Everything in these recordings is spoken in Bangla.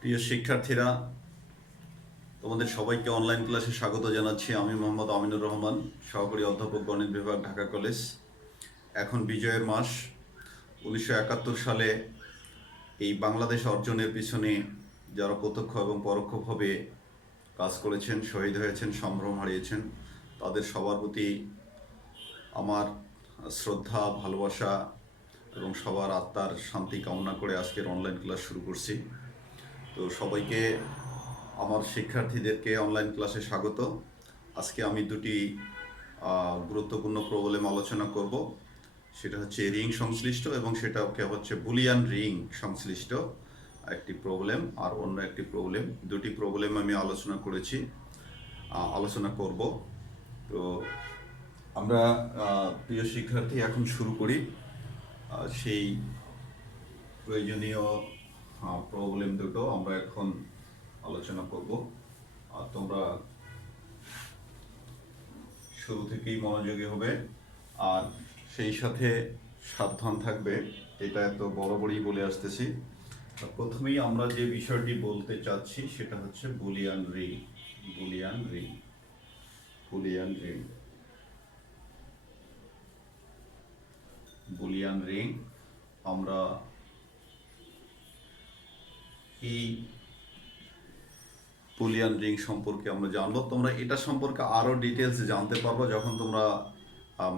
প্রিয় শিক্ষার্থীরা, তোমাদের সবাইকে অনলাইন ক্লাসে স্বাগত জানাচ্ছি। আমি মোহাম্মদ আমিনুর রহমান, সহকারী অধ্যাপক, গণিত বিভাগ, ঢাকা কলেজ। এখন বিজয়ের মাস। 1971 সালে এই বাংলাদেশ অর্জনের পিছনে যারা প্রত্যক্ষ এবং পরোক্ষভাবে কাজ করেছেন, শহীদ হয়েছেন, সম্ভ্রম হারিয়েছেন, তাদের সবার প্রতি আমার শ্রদ্ধা, ভালোবাসা এবং সবার আত্মার শান্তি কামনা করে আজকের অনলাইন ক্লাস শুরু করছি। তো সবাইকে, আমার শিক্ষার্থীদেরকে অনলাইন ক্লাসে স্বাগত। আজকে আমি দুটি গুরুত্বপূর্ণ প্রবলেম আলোচনা করব। সেটা হচ্ছে রিং সংশ্লিষ্ট এবং সেটাকে হচ্ছে বুলিয়ান রিং সংশ্লিষ্ট একটি প্রবলেম, আর অন্য একটি প্রবলেম। দুটি প্রবলেম আমি আলোচনা করব। তো আমরা প্রিয় শিক্ষার্থী এখন শুরু করি সেই প্রয়োজনীয় প্রবলেম দুটো আমরা এখন আলোচনা করব। আর তোমরা শুরু থেকেই মনোযোগী হবে, আর সেই সাথে সাবধান থাকবে। এটা এত বরাবরই বলে আসতেছি। প্রথমেই আমরা যে বিষয়টি বলতে চাচ্ছি সেটা হচ্ছে Boolean ring. Boolean ring, Boolean ring, Boolean ring. আমরা এই বুলিয়ান রিং সম্পর্কে আমরা জানবো। তোমরা এটা সম্পর্কে আরও ডিটেলস জানতে পারবো যখন তোমরা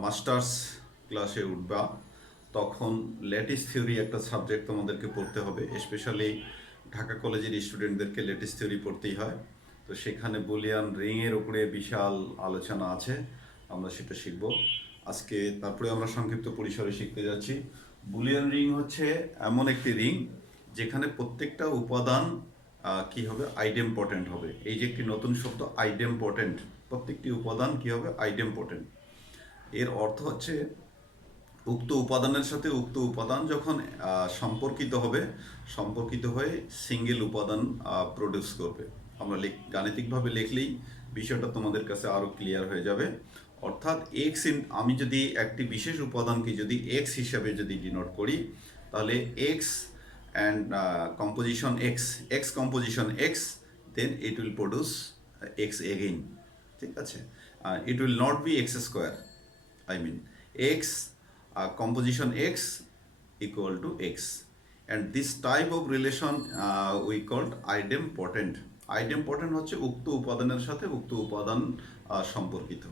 মাস্টার্স ক্লাসে উঠবা। তখন ল্যাটিস থিওরি একটা সাবজেক্ট তোমাদেরকে পড়তে হবে। স্পেশালি ঢাকা কলেজের স্টুডেন্টদেরকে ল্যাটিস থিওরি পড়তেই হয়। তো সেখানে বুলিয়ান রিংয়ের উপরে বিশাল আলোচনা আছে, আমরা সেটা শিখব আজকে। তারপরে আমরা সংক্ষিপ্ত পরিসরে শিখতে যাচ্ছি। বুলিয়ান রিং হচ্ছে এমন একটি রিং যেখানে প্রত্যেকটা উপাদান কি হবে, আইডেম্পটেন্ট হবে। এই যে একটি নতুন শব্দ, আইডেম্পটেন্ট। প্রত্যেকটি উপাদান কি হবে, আইডেম্পটেন্ট। এর অর্থ হচ্ছে উক্ত উপাদানের সাথে উক্ত উপাদান যখন সম্পর্কিত হয়ে সিঙ্গেল উপাদান প্রডিউস করবে। আমরা গাণিতিকভাবে লিখলেই বিষয়টা তোমাদের কাছে আরও ক্লিয়ার হয়ে যাবে। অর্থাৎ আমি যদি একটি বিশেষ উপাদানকে যদি এক্স হিসাবে যদি ডিনোট করি, তাহলে x and composition x composition x, then it will produce x again. ঠিক আছে? It will not be x square, I mean x composition x equal to x, and this type of relation we called idempotent. Idempotent হচ্ছে উক্ত উপাদানের সাথে উক্ত উপাদান সম্পর্কিত।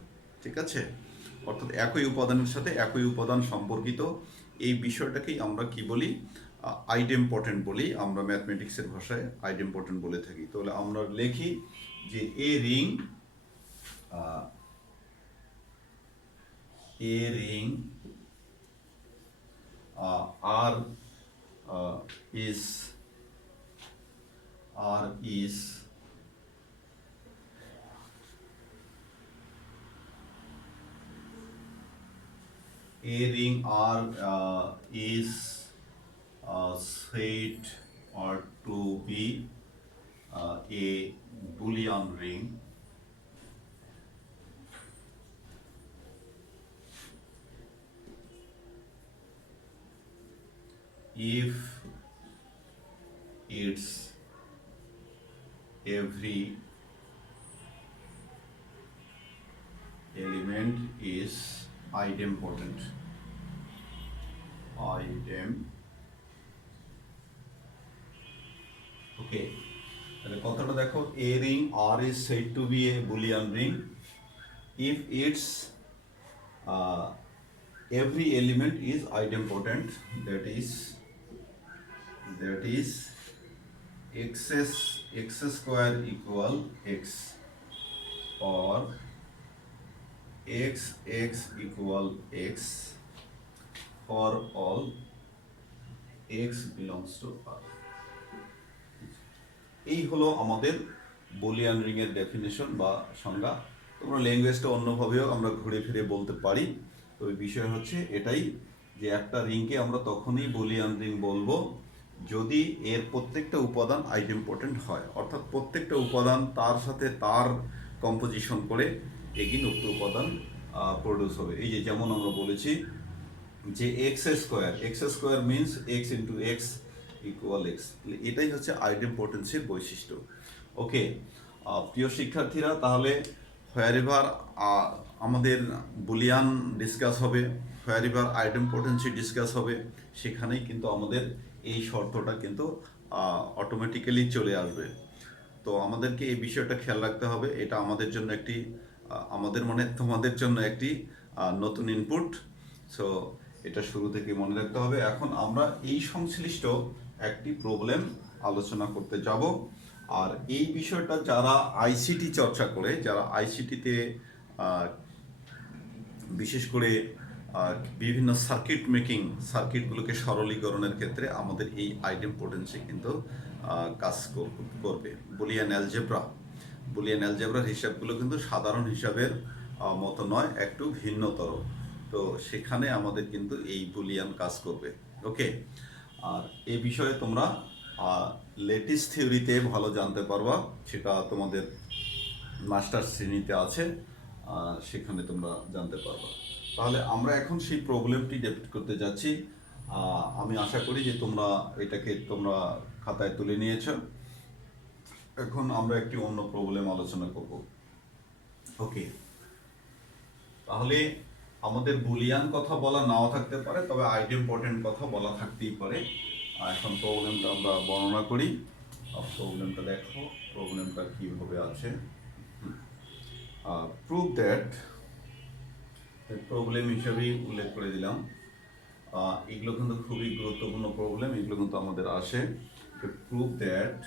ঠিক আছে? অর্থাৎ একই উপাদানের সাথে একই উপাদান সম্পর্কিত। এই বিষয়টাকেই আমরা কি বলি, আইডেম্পটেন্ট বলি। আমরা ম্যাথমেটিক্সের ভাষায় আইডেম্পটেন্ট বলে থাকি। তাহলে আমরা লিখি যে এ ring R is said or to be a Boolean ring if its every element is idempotent. Okay, তাহলে কথাটা দেখো, a ring R is said to be a Boolean ring if its every element is idempotent, that is x square equal x, or x equal x for all x belongs to R. এই হলো আমাদের বুলিয়ান রিং এর ডেফিনেশন বা সংজ্ঞা। তোমরা ল্যাঙ্গুয়েজটা অন্যভাবেও আমরা ঘুরে ফিরে বলতে পারি। তো বিষয় হচ্ছে এটাই যে একটা রিংকে আমরা তখনই বুলিয়ান রিং বলবো যদি এর প্রত্যেকটা উপাদান আইডেম্পটেন্ট হয়, অর্থাৎ প্রত্যেকটা উপাদান তার সাথে তার কম্পোজিশন করে এগিন উক্ত উপাদান প্রডিউস হবে। এই যে যেমন আমরা বলেছি যে x square means x into x equal x, এটাই হচ্ছে আইডেম পোটেন্সির বৈশিষ্ট্য। ওকে, প্রিয় শিক্ষার্থীরা, তাহলে হোয়ার এভার আমাদের বুলিয়ান ডিসকাস হবে, হোয়ার এভার আইডেম পোটেন্সি ডিসকাস হবে, সেখানেই কিন্তু আমাদের এই শর্তটা কিন্তু অটোমেটিক্যালি চলে আসবে। তো আমাদেরকে এই বিষয়টা খেয়াল রাখতে হবে, এটা আমাদের জন্য একটি আমাদের মানে তোমাদের জন্য একটি নতুন ইনপুট। সো এটা শুরু থেকে মনে রাখতে হবে। এখন আমরা এই সংশ্লিষ্ট একটি প্রবলেম আলোচনা করতে যাব। আর এই বিষয়টা যারা আইসিটি চর্চা করে, যারা আইসিটিতে বিশেষ করে বিভিন্ন সার্কিটগুলোকে সরলীকরণের ক্ষেত্রে আমাদের এই আইডেম পোটেন্সি কিন্তু কাজ করবে। বুলিয়ান অ্যালজেব্রার হিসাবগুলো কিন্তু সাধারণ হিসাবের মতো নয়, একটু ভিন্নতর। তো সেখানে আমাদের কিন্তু এই বুলিয়ান কাজ করবে। ওকে, আর এই বিষয়ে তোমরা লেটিস থিওরিতে ভালো জানতে পারবা, সেটা তোমাদের মাস্টার শ্রেণীতে আছে, সেখানে তোমরা জানতে পারবা। তাহলে আমরা এখন সেই প্রবলেমটি ডেপিট করতে যাচ্ছি। আমি আশা করি যে তোমরা এটাকে তোমরা খাতায় তুলে নিয়েছো। এখন আমরা একটি অন্য প্রবলেম আলোচনা করব। ওকে, তাহলে আমাদের বুলিয়ান কথা বলা নাও থাকতে পারে, তবে আইডেমপটেন্ট কথা বলা থাকতেই পারে। এখন প্রবলেমটা আমরা বর্ণনা করি। প্রবলেমটা দেখো, প্রবলেমটা কিভাবে আছে। প্রুভ দ্যাট, প্রবলেম হিসেবেই উল্লেখ করে দিলাম। এগুলো কিন্তু খুবই গুরুত্বপূর্ণ প্রবলেম, এগুলো কিন্তু আমাদের আসে। Prove that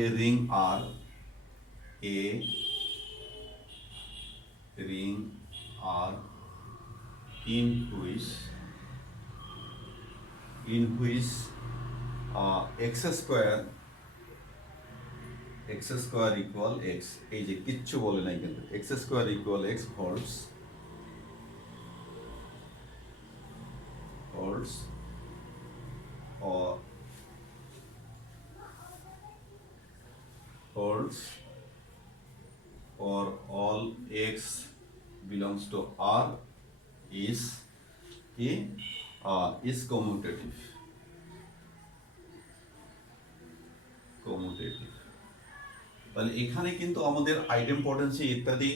a ring R in which x square equal x, এই যে কিচ্ছু বলে নাই কিন্তু, x square equal x holds for all x belongs to R is commutative. তাহলে এখানে কিন্তু আমাদের আইডেমপটেন্সি ইত্যাদি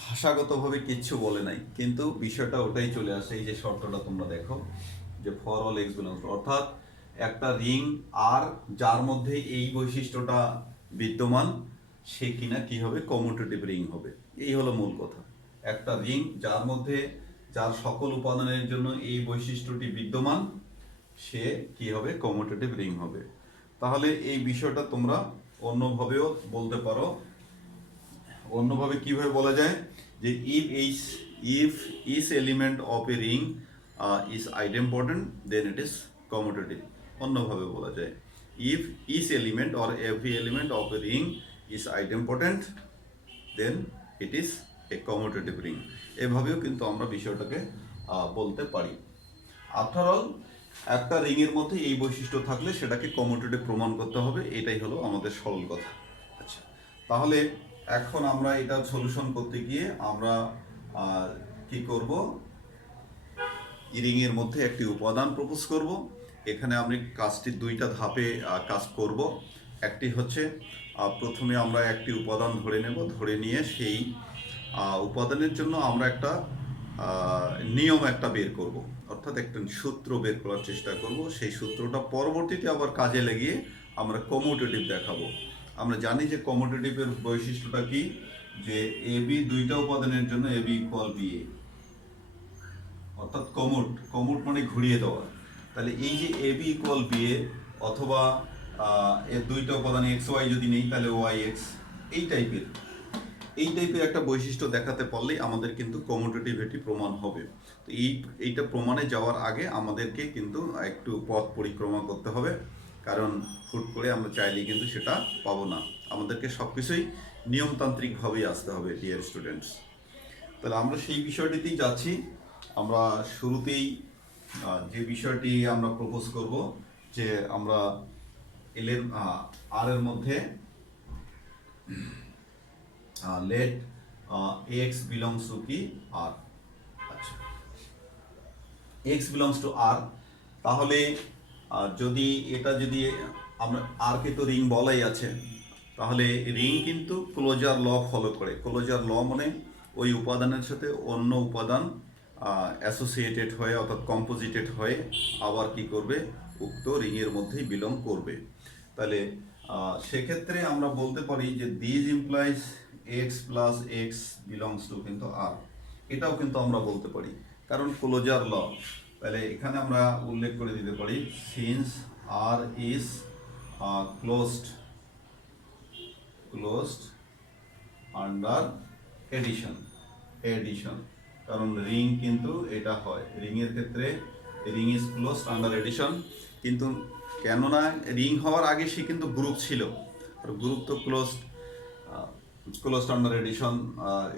ভাষাগতভাবে কিচ্ছু বলে নাই, কিন্তু বিষয়টা ওটাই চলে আসে। এই যে শর্তটা তোমরা দেখো, যে ফর অল এক্স বিলংস, অর্থাৎ একটা রিং আর যার মধ্যে এই বৈশিষ্ট্যটা বিদ্যমান, সে কিনা কি হবে, কমিউটেটিভ রিং হবে। এই হলো মূল কথা। একটা রিং যার মধ্যে যার সকল উপাদানের জন্য এই বৈশিষ্ট্যটি বিদ্যমান, সে কি হবে, কমিউটেটিভ রিং হবে। তাহলে এই বিষয়টা তোমরা অন্যভাবেও বলতে পারো। অন্যভাবে কিভাবে বলা যায়, যে if each element of a ring is idempotent, then it is commutative. অন্যভাবে বলা যায়, if each element or every element of a ring is idempotent, then it is a commutative ring. এভাবেও কিন্তু আমরা বিষয়টাকে বলতে পারি। আফটার অল, একটা রিং এর মধ্যে এই বৈশিষ্ট্য থাকলে সেটাকে কমিউটেটিভ প্রমাণ করতে হবে, এটাই হলো আমাদের সরল কথা। আচ্ছা, তাহলে এখন আমরা এটা সলিউশন করতে গিয়ে আমরা কি করব, রিং এর মধ্যে একটি উপাদান প্রপোজ করব। এখানে আমি কাজটি দুইটা ধাপে কাজ করব। একটি হচ্ছে প্রথমে আমরা একটি উপাদান ধরে নেব, ধরে নিয়ে সেই উপাদানের জন্য আমরা একটা নিয়ম বের করব, অর্থাৎ একটা সূত্র বের করার চেষ্টা করব। সেই সূত্রটা পরবর্তীতে আবার কাজে লাগিয়ে আমরা কমিউটেটিভ দেখাবো। আমরা জানি যে কমিউটেটিভের বৈশিষ্ট্যটা কি, যে এ বি দুইটা উপাদানের জন্য A B equal B A, অর্থাৎ কমিউট মানে ঘুরিয়ে দেওয়া। তাহলে এই যে A B equal B A, অথবা এর দুইটা উপাদান এক্স ওয়াই যদি নেই, তাহলে ওয়াই এক্স, এই টাইপের একটা বৈশিষ্ট্য দেখাতে পারলেই আমাদের কিন্তু কমিউটেটিভিটি প্রমাণ হবে। তো এইটা প্রমাণে যাওয়ার আগে আমাদেরকে কিন্তু একটু পথ পরিক্রমা করতে হবে, কারণ হুট করে আমরা চাইলেই কিন্তু সেটা পাবো না। আমাদেরকে সব কিছুই নিয়মতান্ত্রিকভাবেই আসতে হবে, ডিয়ার স্টুডেন্টস। তাহলে আমরা সেই বিষয়টিতেই যাচ্ছি। আমরা শুরুতেই যে বিষয়টি আমরা প্রপোজ করব, যে আমরা আর এর মধ্যে let x belongs to কি r, আচ্ছা, এক্স বিলংস টু আর, তাহলে যদি এটা যদি আমরা আর কে তো রিং বলাই আছে, তাহলে রিং কিন্তু ক্লোজার ল ফলো করে। ক্লোজার ল মানে ওই উপাদানের সাথে অন্য উপাদান অ্যাসোসিয়েটেড হয়ে অর্থাৎ কম্পোজিটেড হয়ে আবার কি করবে, উক্ত রিংয়ের মধ্যেই বিলং করবে। তাহলে সেক্ষেত্রে আমরা বলতে পারি যে this implies x plus x belongs to কিন্তু আর, এটাও কিন্তু আমরা বলতে পারি কারণ ক্লোজার ল। তাহলে এখানে আমরা উল্লেখ করে দিতে পারি since R is closed under addition, কারণ রিং কিন্তু এটা হয়, রিংয়ের ক্ষেত্রে ring is closed under addition. কিন্তু কেননা রিং হওয়ার আগে সে কিন্তু গ্রুপ ছিল, আর গ্রুপ তো ক্লোজড আন্ডার এডিশন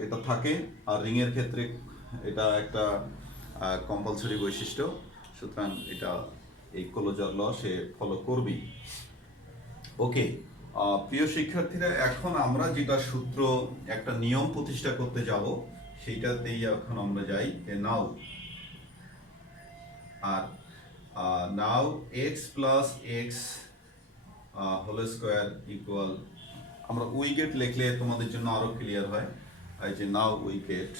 এটা থাকে, আর রিংয়ের ক্ষেত্রে এটা একটা কম্পালসরি বৈশিষ্ট্য, সুতরাং এটা এই ক্লোজার ল সে ফলো করবেই। ওকে, প্রিয় শিক্ষার্থীরা, এখন আমরা যেটা সূত্র একটা নিয়ম প্রতিষ্ঠা করতে যাব সেইটাতেই এখন আমরা যাই। নাও আর now x plus x whole square equal, আমরা উইকেট লিখলে তোমাদের জন্য আরো ক্লিয়ার হয়। এই যে নাও উইকেট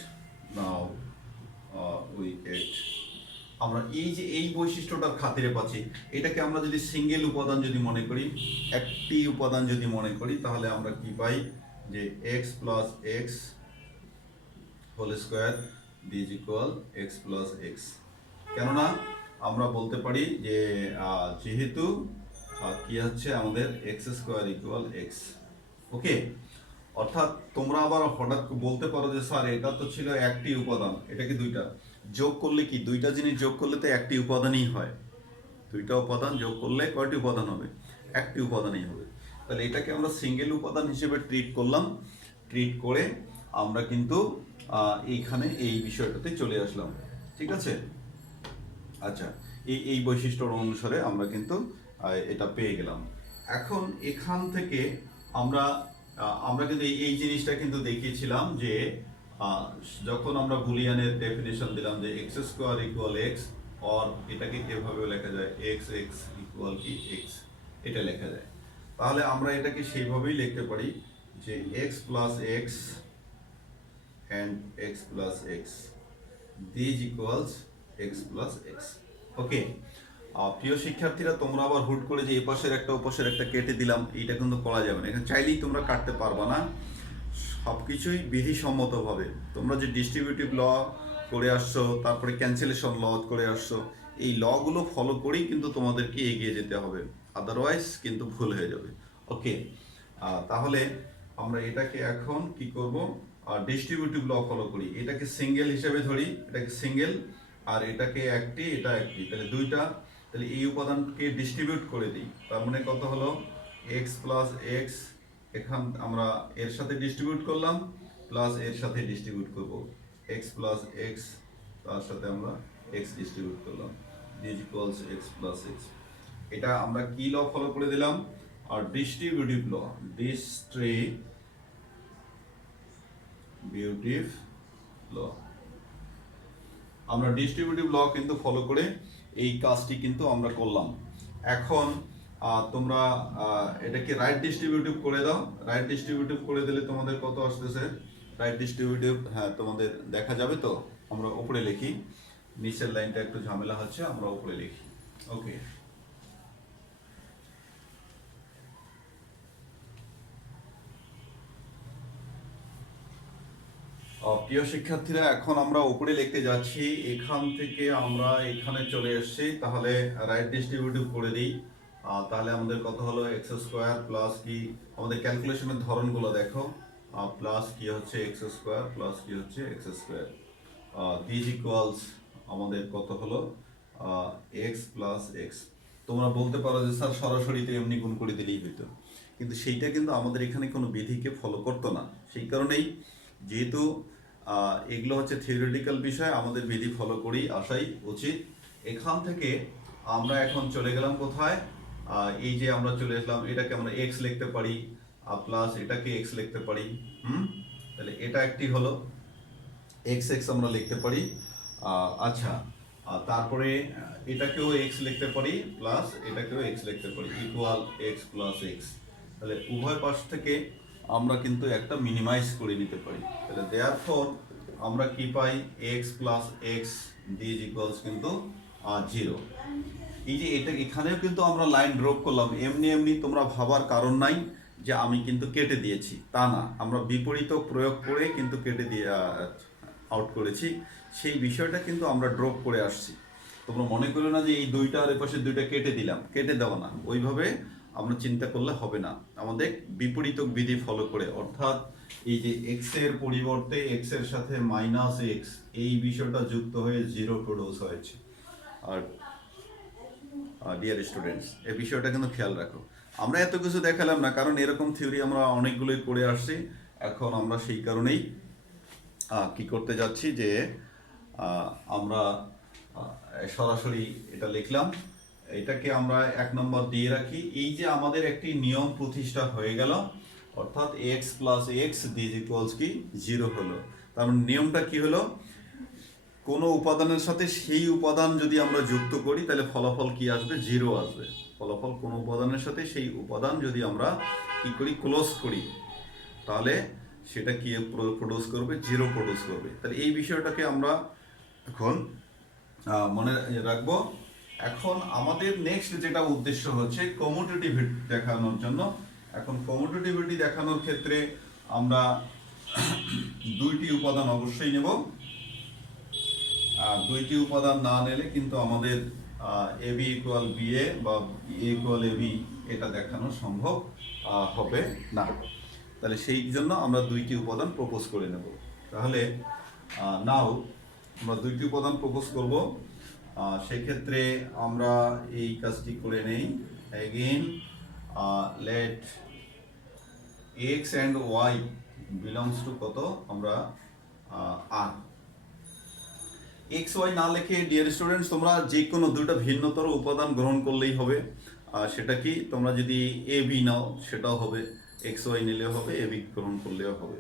আমরা এই যে এই বৈশিষ্ট্যটার খাতিরে পাচ্ছি, এটাকে আমরা যদি সিঙ্গেল উপাদান যদি মনে করি, একটি উপাদান যদি মনে করি, তাহলে আমরা কি পাই যে x plus x whole square this equal x plus x. কেননা আমরা বলতে পারি যে যেহেতু কি হচ্ছে আমাদের x square equal x. Okay, অর্থাৎ তোমরা আবার হঠাৎ বলতে পারো যে স্যার এটা তো ছিল একটি উপাদান, এটা কি দুইটা? যোগ করলে কি দুইটা জিনিস যোগ করলে তো একটি উপাদানই হয়, দুইটা উপাদান যোগ করলে কয়টি উপাদান হবে? একটি উপাদানই হবে। তাহলে এটাকে আমরা সিঙ্গেল উপাদান হিসেবে ট্রিট করলাম, ট্রিট করে আমরা কিন্তু এইখানে এই বিষয়টাতে চলে আসলাম। ঠিক আছে, আচ্ছা, এই বৈশিষ্ট্যর অনুসারে আমরা কিন্তু এটা পেয়ে গেলাম। এখন এখান থেকে আমরা কিন্তু এই জিনিসটা কিন্তু দেখিয়েছিলাম যে যখন আমরা বুলিয়ানের ডেফিনেশন দিলাম যে x square equal x, or এটাকে এভাবেও লেখা যায় এক্স এক্স ইকুয়াল কি এক্স, এটা লেখা যায়। তাহলে আমরা এটাকে সেইভাবেই লিখতে পারি যে x plus x and x plus x this equals x plus x. Okay, প্রিয় শিক্ষার্থীরা, তোমরা আবার হুট করে যে এপাশের একটা ওপাশের একটা কেটে দিলাম, এইটা কিন্তু করা যাবে না। এখানে চাইলেই তোমরা কাটতে পারবা না, সব কিছুই বিধিসম্মতভাবে। তোমরা যে ডিস্ট্রিবিউটিভ ল করে আসছো, তারপরে ক্যান্সেলেশন ল করে আসছো, এই লগুলো ফলো করেই কিন্তু তোমাদেরকে এগিয়ে যেতে হবে, আদারওয়াইজ কিন্তু ভুল হয়ে যাবে। ওকে, তাহলে আমরা এটাকে এখন কি করব, ডিস্ট্রিবিউটিভ ল ফলো করি। এটাকে সিঙ্গেল হিসেবে ধরি, এটাকে সিঙ্গেল, আর এটাকে একটি, এটা একটি, তাহলে দুইটা। তাহলে এই উপাদানকে ডিস্ট্রিবিউট করে দিই, তার মানে কত হলো এক্স প্লাস এক্স, এখান আমরা এর সাথে ডিস্ট্রিবিউট করলাম, প্লাস এর সাথে ডিস্ট্রিবিউট করব এক্স প্লাস এক্স, তার সাথে আমরা এক্স ডিস্ট্রিবিউট করলাম, this equals x plus x. এটা আমরা কি ল ফলো করে দিলাম, আর ডিস্ট্রিবিউটিভ ল, ডিস্ট্রিবিউটিভ ল। আমরা ডিস্ট্রিবিউটিভ ল কিন্তু ফলো করে এই কাজটি কিন্তু আমরা করলাম। এখন তোমরা এটাকে রাইট ডিস্ট্রিবিউটিভ করে দাও। রাইট ডিস্ট্রিবিউটিভ করে দিলে তোমাদের কত আসতেছে? রাইট ডিস্ট্রিবিউটিভ, হ্যাঁ তোমাদের দেখা যাবে তো। আমরা উপরে লিখি, নিচের লাইনটা একটু ঝামেলা হচ্ছে, আমরা উপরে লিখি। ওকে, প্রিয় শিক্ষার্থীরা, এখন আমরা উপরে লিখতে যাচ্ছি, এখান থেকে আমরা এখানে চলে এসেছি। তাহলে রাইট ডিস্ট্রিবিউটিভ করে দিই, তাহলে আমাদের কত হলো এক্স স্কোয়ার প্লাস কি, আমাদের ক্যালকুলেশনের ধরনগুলো দেখো, প্লাস কি হচ্ছে এক্স স্কোয়ার প্লাস কি হচ্ছে এক্স স্কোয়ার, দিস ইকুয়ালস আমাদের কত হলো এক্স প্লাস এক্স। তোমরা বলতে পারো যে স্যার সরাসরি তো এমনি গুণ করে দিলেই হইতো, কিন্তু সেইটা কিন্তু আমাদের এখানে কোনো বিধিকে ফলো করতো না। সেই কারণেই যেহেতু এগুলো হচ্ছে থিওরিটিক্যাল বিষয়, আমাদের বিধি ফলো করেই আসাই উচিত। এখান থেকে আমরা এখন চলে গেলাম কোথায়, এই যে আমরা চলে আসলাম, এটাকে আমরা এক্স লিখতে পারি, প্লাস এটাকে এক্স লিখতে পারি। তাহলে এটা একটি হলো এক্স এক্স আমরা লিখতে পারি, আচ্ছা, তারপরে এটাকেও এক্স লিখতে পারি প্লাস এটাকেও এক্স লিখতে পারি ইকুয়াল এক্স প্লাস এক্স। তাহলে উভয় পাশ থেকে আমরা কিন্তু একটা মিনিমাইজ করে নিতে পারি। তাহলে দেয়ারফর আমরা কি পাই, x plus x this equals কিন্তু 0। এই যে এটা এখানেও কিন্তু আমরা লাইন ড্রপ করলাম, এমনি এমনি তোমরা ভাবার কারণ নাই যে আমি কিন্তু কেটে দিয়েছি, তা না, আমরা বিপরীত প্রয়োগ করে কিন্তু কেটে দিয়ে আউট করেছি। সেই বিষয়টা কিন্তু আমরা ড্রপ করে আসছি। তোমরা মনে করো না যে এই দুইটা আর এপাশে দুইটা কেটে দিলাম, কেটে দেওয়া না, ওইভাবে আমরা চিন্তা করলে হবে না। আমাদের বিপরীত বিধি ফলো করে, অর্থাৎ এই যে এক্স এর পরিবর্তে এক্স এর সাথে মাইনাস এক্স, এই বিষয়টা যুক্ত হয়ে 0 প্রডিউস হয়েছে। আর ডিয়ার স্টুডেন্টস, এই বিষয়টা কিন্তু খেয়াল রাখো। আমরা এত কিছু দেখালাম না, কারণ এরকম থিওরি আমরা অনেকগুলোই করে আসছি। এখন আমরা সেই কারণেই কি করতে যাচ্ছি যে আমরা সরাসরি এটা লিখলাম, এটাকে আমরা 1 নম্বর দিয়ে রাখি। এই যে আমাদের একটি নিয়ম প্রতিষ্ঠা হয়ে গেল, অর্থাৎ x plus x this equals কি 0 হলো। তার মানে নিয়মটা কি হলো, কোনো উপাদানের সাথে সেই উপাদান যদি আমরা যুক্ত করি তাহলে ফলাফল কি আসবে, 0 আসবে। ফলাফল কোনো উপাদানের সাথে সেই উপাদান যদি আমরা কি করি, ক্লোজ করি, তাহলে সেটা কি প্রডিউস করবে, 0 প্রডিউস করবে। তাহলে এই বিষয়টাকে আমরা এখন মনে রাখবো। এখন আমাদের নেক্সট যেটা উদ্দেশ্য হচ্ছে কমিউটেটিভিটি দেখানোর জন্য। এখন কমিউটেটিভিটি দেখানোর ক্ষেত্রে আমরা দুইটি উপাদান অবশ্যই নেব। দুইটি উপাদান না নিলে কিন্তু আমাদের A B equal B A বা এ ইকুয়াল এ বি এটা দেখানো সম্ভব হবে না। তাহলে সেই জন্য আমরা দুইটি উপাদান প্রপোজ করে নেব। তাহলে নাও আমরা দুইটি উপাদান প্রপোজ করব। সেক্ষেত্রে আমরা এই কাজটি করে নেই। Again let x and y belongs to কত, আমরা আর। এক্স ওয়াই না লিখে ডিয়ার স্টুডেন্টস তোমরা যে কোনো দুটো ভিন্নতর উপাদান গ্রহণ করলেই হবে। সেটা কি, তোমরা যদি এ বি নাও সেটাও হবে, এক্স ওয়াই নিলেও হবে, এ বি গ্রহণ করলেও হবে।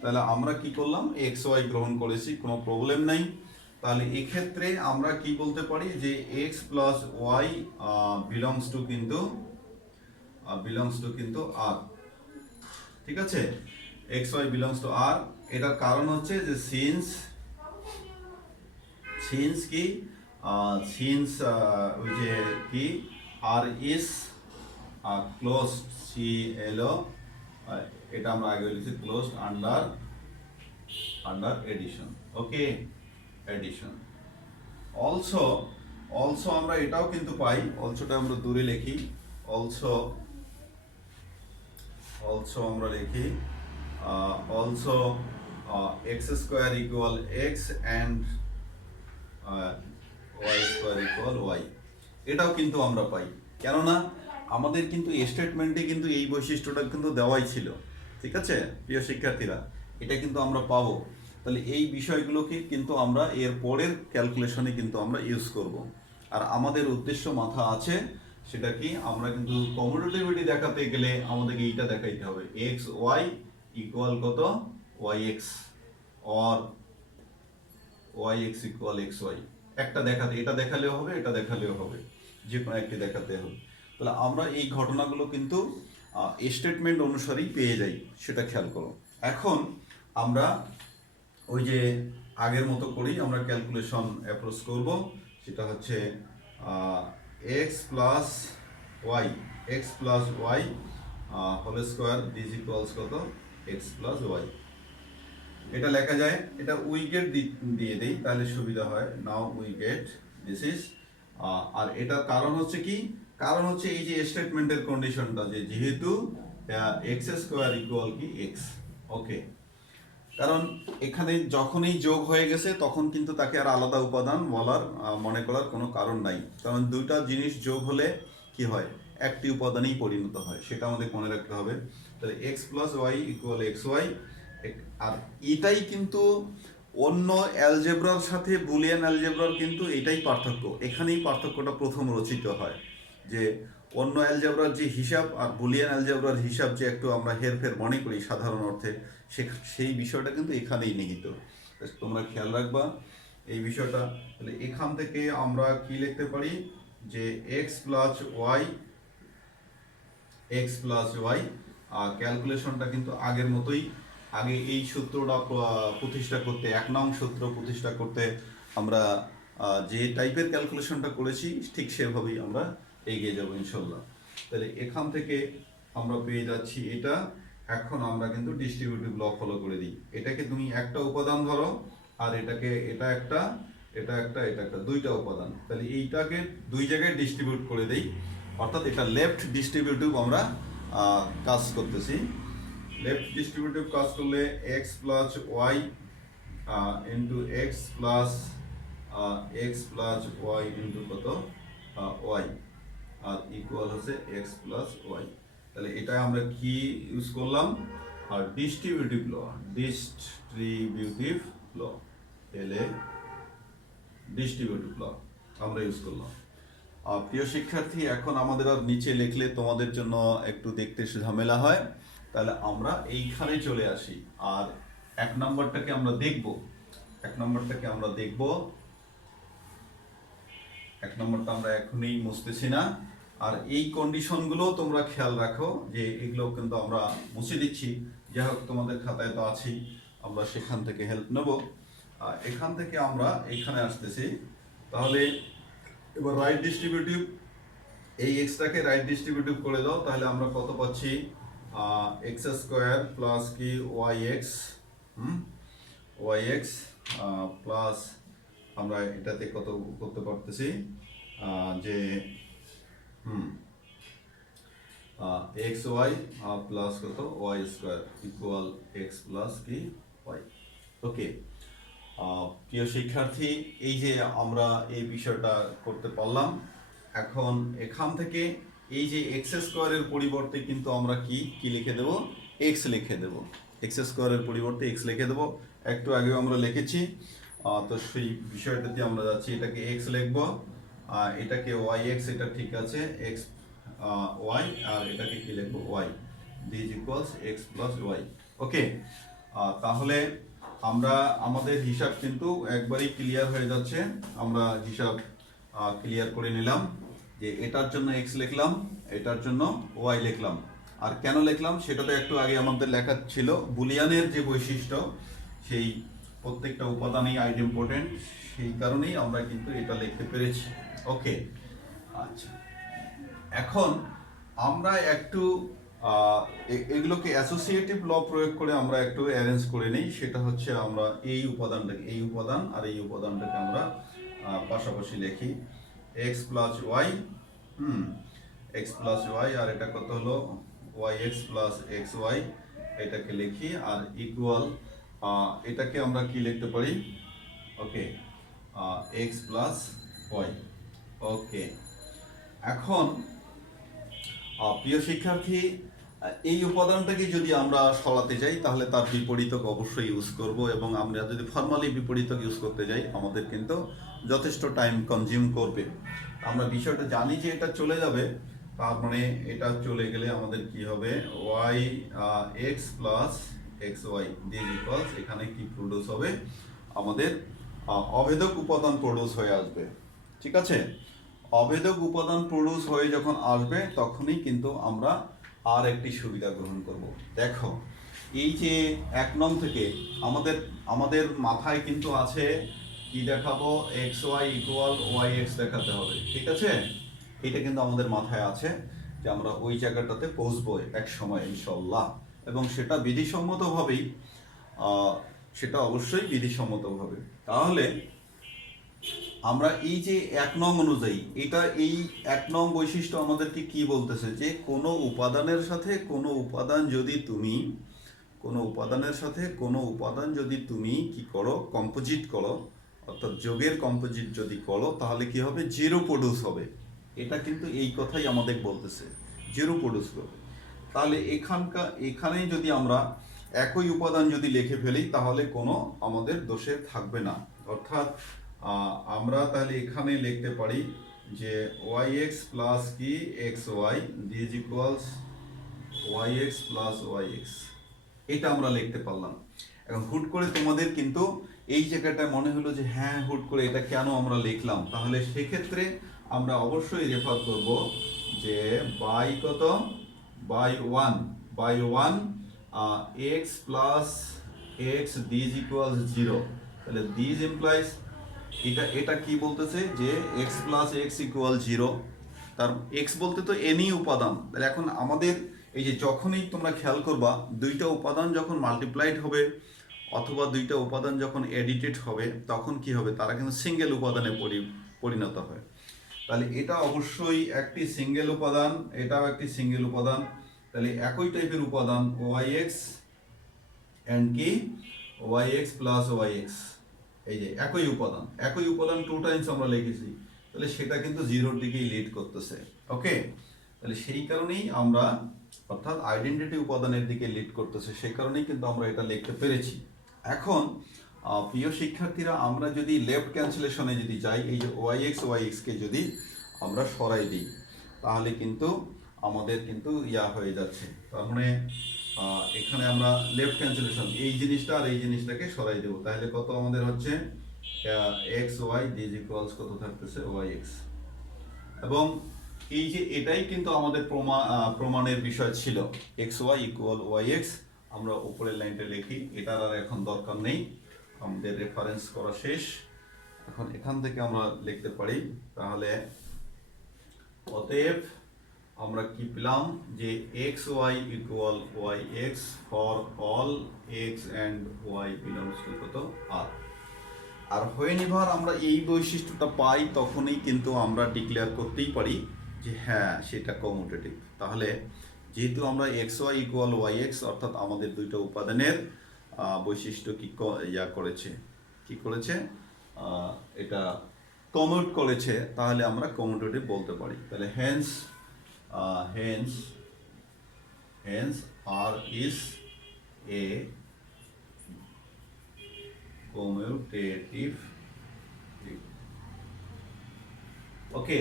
তাহলে আমরা কি করলাম, এক্স ওয়াই গ্রহণ করেছি, কোনো প্রবলেম নাই। তাহলে এক্ষেত্রে আমরা কি বলতে পারি যে x plus y belongs to কিন্তু আর। ঠিক আছে, x y belongs to R. এটার কারণ হচ্ছে যে সিন্স কি, সিন্স ওই যে কি আর ইস ক্লোজ, সি এলো, এটা আমরা আগে লিখছি ক্লোজ আন্ডার এডিশন। ওকে, এডিশন। অলসো আমরা এটাও কিন্তু পাই, অলসোটা আমরা দূরে লিখি। অলসো আমরা লিখি also x square equal x and y square equal y, এটাও কিন্তু আমরা পাই। কেননা আমাদের কিন্তু স্টেটমেন্টে কিন্তু এই বৈশিষ্ট্যটা কিন্তু দেওয়াই ছিল। ঠিক আছে প্রিয় শিক্ষার্থীরা, এটা কিন্তু আমরা পাবো। তাহলে এই বিষয়গুলোকে কিন্তু আমরা এর পরের ক্যালকুলেশনে কিন্তু আমরা ইউজ করব। আর আমাদের উদ্দেশ্য মাথা আছে, সেটা কি, আমরা কিন্তু কমিউটেটিভিটি দেখাতে গেলে আমাদেরকে এইটা দেখাইতে হবে, এক্স ওয়াই ইকুয়াল কত, y x, or y x equal x y. একটা দেখাতে, এটা দেখালেও হবে, এটা দেখালেও হবে, যে কোনো একটি দেখাতে হবে। তাহলে আমরা এই ঘটনাগুলো কিন্তু স্টেটমেন্ট অনুসারেই পেয়ে যাই, সেটা খেয়াল করো। এখন আমরা ওই যে আগের মতো করেই আমরা ক্যালকুলেশন অ্যাপ্রোচ করব। সেটা হচ্ছে x plus y whole square this equals কত, এক্স প্লাস ওয়াই। এটা লেখা যায়, এটা উই গেট দিয়ে দেই তাহলে সুবিধা হয়। Now we get this is, আর এটার কারণ হচ্ছে কি, কারণ হচ্ছে এই যে স্টেটমেন্টের কন্ডিশনটা, যে যেহেতু এক্স স্কোয়ার ইকুয়াল কি এক্স। ওকে, কারণ এখানে যখনই যোগ হয়ে গেছে তখন কিন্তু তাকে আর আলাদা উপাদান বলার মনে করার কোনো কারণ নাই। কারণ দুইটা জিনিস যোগ হলে কি হয়, একটি উপাদানেই পরিণত হয়, সেটা আমাদের মনে রাখতে হবে। তাহলে x plus y equal x y. আর এটাই কিন্তু অন্য অ্যালজেব্রার সাথে বুলিয়ান অ্যালজেব্রার কিন্তু এটাই পার্থক্য, এখানেই পার্থক্যটা প্রথম রচিত হয়। যে অন্য অ্যালজেব্রার যে হিসাব আর বুলিয়ান অ্যালজেব্রার হিসাব যে একটু আমরা হেরফের মনে করি সাধারণ অর্থে, সেই বিষয়টা কিন্তু এখানেই নিহিত। তোমরা খেয়াল রাখবা, এই বিষয়টা। তাহলে এখান থেকে আমরা কি লিখতে পারি যে x plus y, x plus y, আর ক্যালকুলেশনটা কিন্তু আগের মতোই। আগে এই সূত্রটা প্রতিষ্ঠা করতে, 1 নং সূত্র প্রতিষ্ঠা করতে আমরা যে টাইপের ক্যালকুলেশনটা করেছি ঠিক সেভাবেই আমরা এগিয়ে যাবো ইনশাল্লাহ। তাহলে এখান থেকে আমরা পেয়ে যাচ্ছি এটা। এখন আমরা কিন্তু ডিস্ট্রিবিউটিভ ল ফলো করে দিই। এটাকে তুমি একটা উপাদান ধরো, আর এটাকে এটা একটা, এটা একটা, এটা একটা, দুইটা উপাদান। তাহলে এইটাকে দুই জায়গায় ডিস্ট্রিবিউট করে দেই, অর্থাৎ এটা লেফট ডিস্ট্রিবিউটিভ আমরা কাজ করতেছি। লেফট ডিস্ট্রিবিউটিভ কাজ করলে x plus y into x plus y into কত ওয়াই, আর ইকুয়াল হচ্ছে এক্স প্লাস ওয়াই। তাহলে এটা আমরা কি ইউজ করলাম, আর ডিস্ট্রিবিউটিভ ল, ডিস্ট্রিবিউটিভ ল, এলে ডিস্ট্রিবিউটিভ ল আমরা ইউজ করলাম। প্রিয় শিক্ষার্থী, এখন আমাদের আর নিচে লিখলে তোমাদের জন্য একটু দেখতে ঝামেলা হয়, তাহলে আমরা এইখানে চলে আসি। আর 1 নম্বরটাকে আমরা দেখব, 1 নম্বরটাকে আমরা দেখব। 1 নম্বরটা আমরা এখনই মুছতেছি না। আর এই কন্ডিশনগুলো তোমরা খেয়াল রাখো যে এগুলো কিন্তু আমরা মুছে দিচ্ছি। যাই হোক, তোমাদের খাতায় তো আছেই, আমরা সেখান থেকে হেল্প নেব। এখান থেকে আমরা এইখানে আসতেছি। তাহলে এবার রাইট ডিস্ট্রিবিউটিভ, এই এক্সটাকে রাইট ডিস্ট্রিবিউটিভ করে দাও, তাহলে আমরা কত পাচ্ছি, এক্স স্কোয়ার প্লাস কি y x, y x plus আমরা এটাতে কত করতে পারতেছি যে এক্স ওয়াই প্লাস কত y square equal x plus কি ওয়াই। ওকে প্রিয় শিক্ষার্থী, এই যে আমরা এই বিষয়টা করতে পারলাম। এখন এখান থেকে এই যে এক্স স্কোয়ারের পরিবর্তে কিন্তু আমরা কি লিখে দেব, এক্স লিখে দেব। এক্স স্কোয়ারের পরিবর্তে এক্স লিখে দেব, একটু আগেও আমরা লিখেছি। তো সেই বিষয়টাতে আমরা যাচ্ছি, এটাকে এক্স লিখবো, এটাকে ওয়াই এক্স, এটা ঠিক আছে, এক্স ওয়াই, আর এটাকে কি লিখবো y, this equals x plus y. Okay, তাহলে আমরা আমাদের হিসাব কিন্তু একবারই ক্লিয়ার হয়ে যাচ্ছে। আমরা হিসাব ক্লিয়ার করে নিলাম যে এটার জন্য এক্স লিখলাম, এটার জন্য ওয়াই লিখলাম। আর কেন লিখলাম সেটা তো একটু আগে আমাদের লেখা ছিল। বুলিয়ানের যে বৈশিষ্ট্য, সেই প্রত্যেকটা উপাদানই আইডেম্পোর্টেন্ট, সেই কারণেই আমরা কিন্তু এটা লিখতে পেরেছি। ওকে, আচ্ছা, এখন আমরা একটু এগুলোকে অ্যাসোসিয়েটিভ ল প্রয়োগ করে আমরা একটু অ্যারেঞ্জ করে নিই। সেটা হচ্ছে আমরা এই উপাদানটাকে, এই উপাদান আর এই উপাদানটাকে আমরা পাশাপাশি লিখি, x plus y, x plus y, আর এটা কত হলো y x plus x y, এটাকে লিখি, আর ইকুয়াল এটাকে আমরা কি লিখতে পারি, okay, x plus y. Okay, এখন প্রিয় শিক্ষার্থী, এই উপাদানটাকে যদি আমরা সরাতে যাই তাহলে তার বিপরীতক অবশ্যই ইউজ করব, এবং আমরা যদি ফর্মালি বিপরীতক ইউজ করতে যাই আমাদের কিন্তু যথেষ্ট টাইম কনজিউম করবে। আমরা বিষয়টা জানি যে এটা চলে যাবে, তার মানে এটা চলে গেলে আমাদের কি হবে, y x plus x y this equals, এখানে কি প্রডিউস হবে, আমাদের অভেদক উপাদান প্রডিউস হয়ে আসবে। ঠিক আছে, অভেদক উপাদান প্রডিউস হয়ে যখন আসবে তখনই কিন্তু আমরা আর একটি সুবিধা গ্রহণ করব। দেখো, এই যে 1 নং থেকে আমাদের মাথায় কিন্তু আছে কি দেখাবো, x y equal y x দেখাতে হবে। ঠিক আছে, এটা কিন্তু আমাদের মাথায় আছে যে আমরা ওই জায়গাটাতে পৌঁছবো এক সময় ইনশাল্লাহ, এবং সেটা বিধিসম্মতভাবেই, সেটা অবশ্যই বিধিসম্মতভাবে। তাহলে আমরা এই যে 1 নং অনুযায়ী, এটা এই 1 নং বৈশিষ্ট্য আমাদেরকে কি বলতেছে, যে কোনো উপাদানের সাথে কোনো উপাদান যদি তুমি কি করো, কম্পোজিট করো, অর্থাৎ যোগের কম্পোজিট যদি করো, তাহলে কি হবে, জিরো প্রডিউস হবে। এটা কিন্তু এই কথাই আমাদের বলতেছে, জিরো প্রডিউস করবে। তাহলে এখানেই যদি আমরা একই উপাদান যদি লিখে ফেলি তাহলে কোনো আমাদের দোষে থাকবে না। অর্থাৎ আমরা তাহলে এখানে লিখতে পারি যে ওয়াই এক্স প্লাস কি x y this equals y x plus y x, এটা আমরা লিখতে পারলাম। এখন হুট করে তোমাদের কিন্তু এই জায়গাটা মনে হলো যে হ্যাঁ হুট করে এটা কেন আমরা লিখলাম, তাহলে সেক্ষেত্রে আমরা অবশ্যই রেফার করব যে বাই কত, by one x plus x this equals 0, তাহলে দিস ইমপ্লাইজ এটা কি বলতেছে যে এক্স প্লাস এক্স ইকুয়াল 0, তার এক্স বলতে তো এনি উপাদান। তাহলে এখন আমাদের এই যে যখনই তোমরা খেয়াল করবা দুইটা উপাদান যখন মাল্টিপ্লাইড হবে অথবা দুইটা উপাদান যখন এডিটেড হবে তখন কি হবে, তারা কিন্তু সিঙ্গেল উপাদানে পরিণত হয়। তাহলে এটা অবশ্যই একটি সিঙ্গেল উপাদান, এটাও একটি সিঙ্গেল উপাদান। তাহলে একই টাইপের উপাদান ওয়াই এক্স অ্যান্ড কি y x plus y x, এই যে একই উপাদান 2 টাইমস আমরা লিখেছি, তাহলে সেটা কিন্তু 0-র দিকেই লিড করতেছে। ওকে, তাহলে সেই কারণেই আমরা, অর্থাৎ আইডেন্টিটি উপাদানের দিকে লিড করতেছে, সেই কারণেই কিন্তু আমরা এটা লিখতে পেরেছি। এখন প্রিয় শিক্ষার্থীরা, আমরা যদি লেফট ক্যান্সেলেশনে যদি যাই, এই যে ওয়াই এক্সকে যদি আমরা সরাই দিই তাহলে কিন্তু আমাদের কিন্তু হয়ে যাচ্ছে। তার মানে এখানে আমরা লেফট ক্যান্সেলেশন এই জিনিসটা আর এই জিনিসটাকে সরাই দেবো, তাহলে কত আমাদের হচ্ছে এক্স ওয়াই দিস ইকুয়ালস কত থাকতেছে ওয়াই এক্স। এবং এই যে এটাই কিন্তু আমাদের প্রমাণের বিষয় ছিল, x y equal y x. আমরা উপরের লাইনটা লিখি, এটার আর এখন দরকার নেই, আমাদের রেফারেন্স করা শেষ। এখন এখান থেকে আমরা লিখতে পারি, তাহলে অতএব আমরা কি পেলাম যে x y equal y x for all x and y belongs to কত আর। আর হোয়েনেভার আমরা এই বৈশিষ্ট্যটা পাই তখনই কিন্তু আমরা ডিক্লেয়ার করতেই পারি যে হ্যাঁ সেটা কমিউটেটিভ। তাহলে যেহেতু আমরা x y equal y x, অর্থাৎ আমাদের দুইটা উপাদানের বৈশিষ্ট্য কি করেছে এটা কমিউট করেছে, তাহলে আমরা কমিউটেটিভ বলতে পারি। তাহলে hence R is a commutative ring. Okay,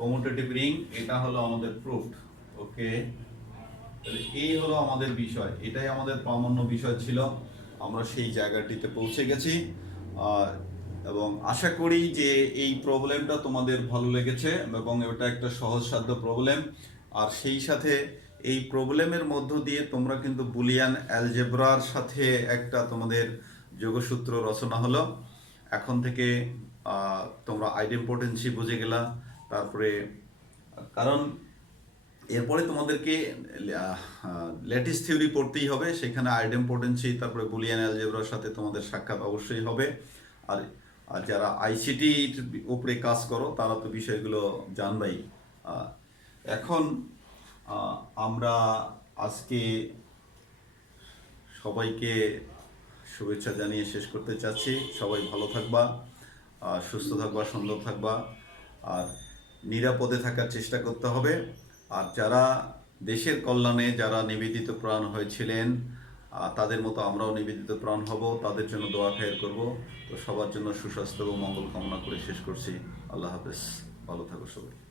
commutative ring এটা হলো আমাদের প্রুফড। ওকে, তাহলে এই হলো আমাদের বিষয়, এটাই আমাদের প্রামাণ্য বিষয় ছিল, আমরা সেই জায়গাটিতে পৌঁছে গেছি। এবং আশা করি যে এই প্রবলেমটা তোমাদের ভালো লেগেছে এবং এটা একটা সহজসাধ্য প্রবলেম। আর সেই সাথে এই প্রবলেমের মধ্য দিয়ে তোমরা কিন্তু বুলিয়ান অ্যালজেব্রার সাথে একটা তোমাদের যোগসূত্র রচনা হলো। এখন থেকে তোমরা আইডেম্পোটেন্সি বুঝে গেলা। তারপরে কারণ এরপরে তোমাদেরকে ল্যাটিস থিওরি পড়তেই হবে, সেখানে আইডেম্পোটেন্সি তারপরে বুলিয়ান অ্যালজেব্রার সাথে তোমাদের সাক্ষাৎ অবশ্যই হবে। আর যারা আইসিটির উপরে কাজ করো তারা তো বিষয়গুলো জানবাই। এখন আমরা আজকে সবাইকে শুভেচ্ছা জানিয়ে শেষ করতে চাচ্ছি। সবাই ভালো থাকবা, সুস্থ থাকবা, সুন্দর থাকবা, আর নিরাপদে থাকার চেষ্টা করতে হবে। আর যারা দেশের কল্যাণে যারা নিবেদিত প্রাণ হয়েছিলেন তাদের মতো আমরাও নিবেদিত প্রাণ হব, তাদের জন্য দোয়া খায়ের করব। তো সবার জন্য সুস্বাস্থ্য এবং মঙ্গল কামনা করে শেষ করছি। আল্লাহ হাফেজ, ভালো থাকো সবাই।